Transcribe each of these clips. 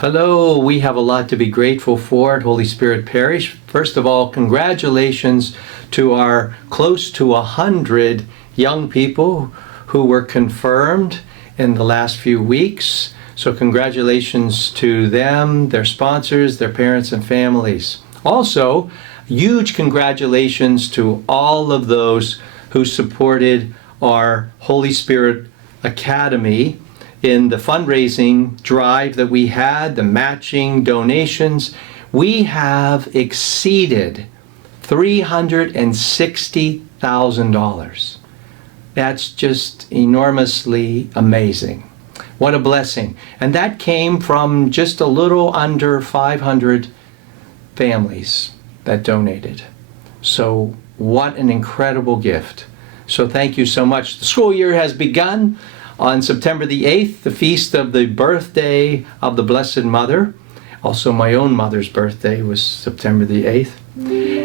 Hello, we have a lot to be grateful for at Holy Spirit Parish. First of all, congratulations to our close to 100 young people who were confirmed in the last few weeks. So congratulations to them, their sponsors, their parents and families. Also, huge congratulations to all of those who supported our Holy Spirit Academy in the fundraising drive that we had, the matching donations. We have exceeded $360,000. That's just enormously amazing. What a blessing. And that came from just a little under 500 families that donated. So what an incredible gift. So thank you so much. The school year has begun on September the 8th, the feast of the birthday of the Blessed Mother. Also, my own mother's birthday was September the 8th.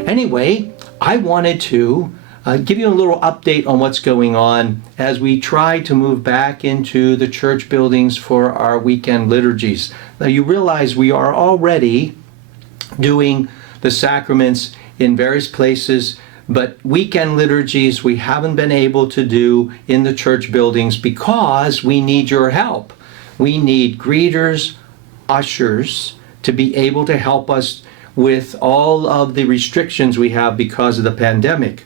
Anyway, I wanted to give you a little update on what's going on as we try to move back into the church buildings for our weekend liturgies. Now, you realize we are already doing the sacraments in various places, but weekend liturgies we haven't been able to do in the church buildings because we need your help. We need greeters, ushers to be able to help us with all of the restrictions we have because of the pandemic.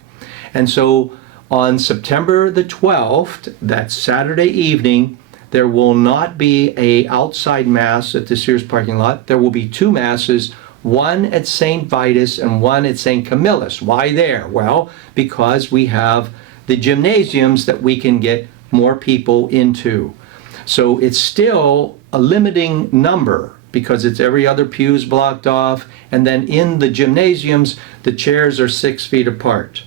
And so on September the 12th, that Saturday evening, there will not be an outside mass at the Sears parking lot. There will be two masses, one at St. Vitus and one at St. Camillus. Why there? Well, because we have the gymnasiums that we can get more people into. So it's still a limiting number because it's every other pew is blocked off, and then in the gymnasiums, the chairs are 6 feet apart.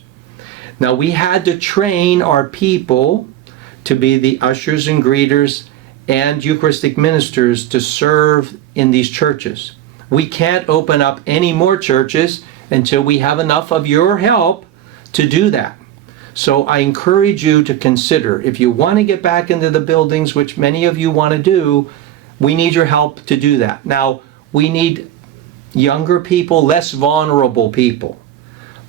Now, we had to train our people to be the ushers and greeters and Eucharistic ministers to serve in these churches. We can't open up any more churches until we have enough of your help to do that. So I encourage you to consider, if you want to get back into the buildings, which many of you want to do, we need your help to do that. Now, we need younger people, less vulnerable people.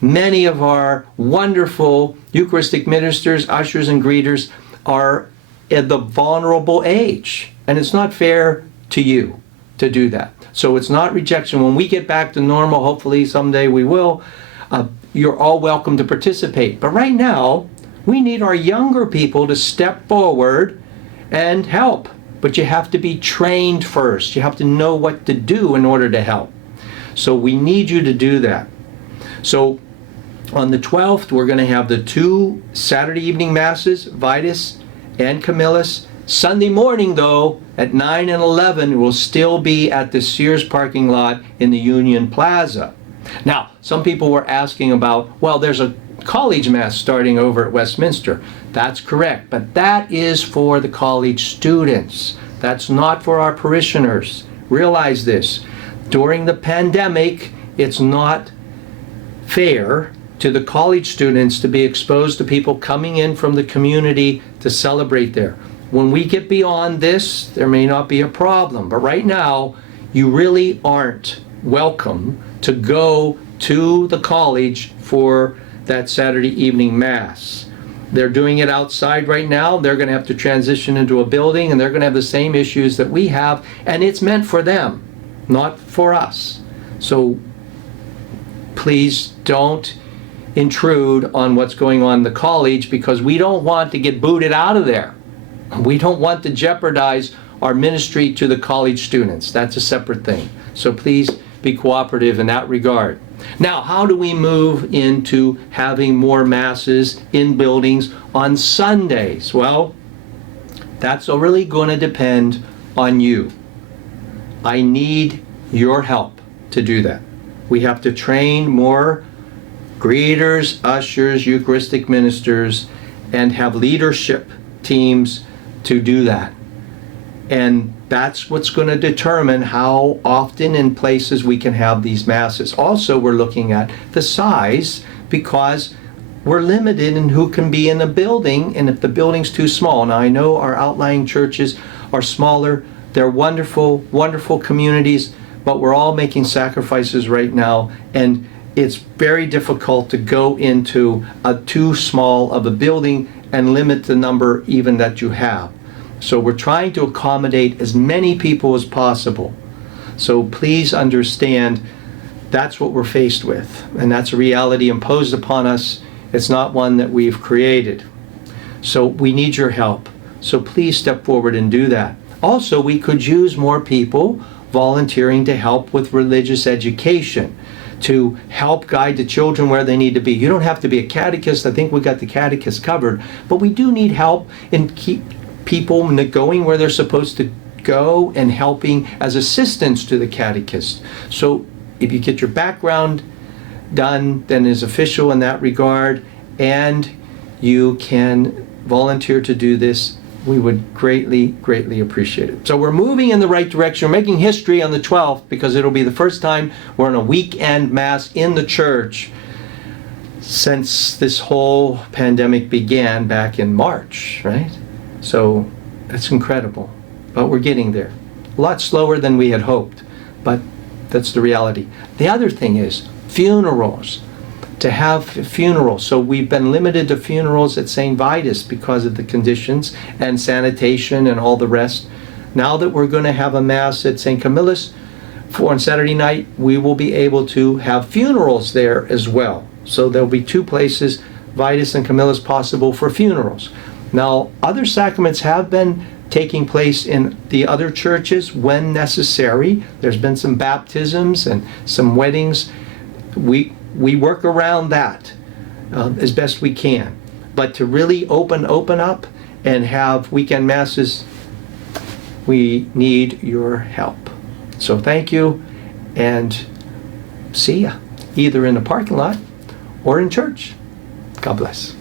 Many of our wonderful Eucharistic ministers, ushers, and greeters are at the vulnerable age, and it's not fair to you to do that. So it's not rejection. When we get back to normal, hopefully someday we will, you're all welcome to participate. But right now, we need our younger people to step forward and help. But you have to be trained first. You have to know what to do in order to help. So we need you to do that. So on the 12th, we're going to have the two Saturday evening masses, Vitus and Camillus. Sunday morning, though, at 9 and 11, we'll still be at the Sears parking lot in the Union Plaza. Now, some people were asking about, well, there's a college mass starting over at Westminster. That's correct, but that is for the college students. That's not for our parishioners. Realize this. During the pandemic, it's not fair to the college students to be exposed to people coming in from the community to celebrate there. When we get beyond this, there may not be a problem. But right now, you really aren't welcome to go to the college for that Saturday evening Mass. They're doing it outside right now. They're going to have to transition into a building, and they're going to have the same issues that we have. And it's meant for them, not for us. So please don't intrude on what's going on in the college, because we don't want to get booted out of there. We don't want to jeopardize our ministry to the college students. That's a separate thing. So please be cooperative in that regard. Now, how do we move into having more masses in buildings on Sundays? Well, that's really going to depend on you. I need your help to do that. We have to train more greeters, ushers, Eucharistic ministers, and have leadership teams to do that. And that's what's going to determine how often in places we can have these masses. Also, we're looking at the size, because we're limited in who can be in a building, and if the building's too small. Now, I know our outlying churches are smaller, They're wonderful, wonderful communities, but we're all making sacrifices right now, and it's very difficult to go into a too small of a building and limit the number even that you have. So we're trying to accommodate as many people as possible. So please understand that's what we're faced with, and that's a reality imposed upon us. It's not one that we've created. So we need your help. So please step forward and do that. Also, we could use more people volunteering to help with religious education, to help guide the children where they need to be. You don't have to be a catechist. I think we got the catechist covered, but we do need help in keep people going where they're supposed to go and helping as assistants to the catechist. So if you get your background done, then is official in that regard, and you can volunteer to do this, we would greatly, greatly appreciate it. So we're moving in the right direction. We're making history on the 12th because it'll be the first time we're in a weekend Mass in the church since this whole pandemic began back in March, right? So that's incredible, but we're getting there. A lot slower than we had hoped, but that's the reality. The other thing is funerals. To have funerals. So we've been limited to funerals at St. Vitus because of the conditions and sanitation and all the rest. Now that we're going to have a Mass at St. Camillus on Saturday night, we will be able to have funerals there as well. So there'll be two places, Vitus and Camillus, possible for funerals. Now, other sacraments have been taking place in the other churches when necessary. There's been some baptisms and some weddings. We work around that as best we can. But to really open up and have weekend Masses, we need your help. So thank you, and see ya, either in the parking lot or in church. God bless.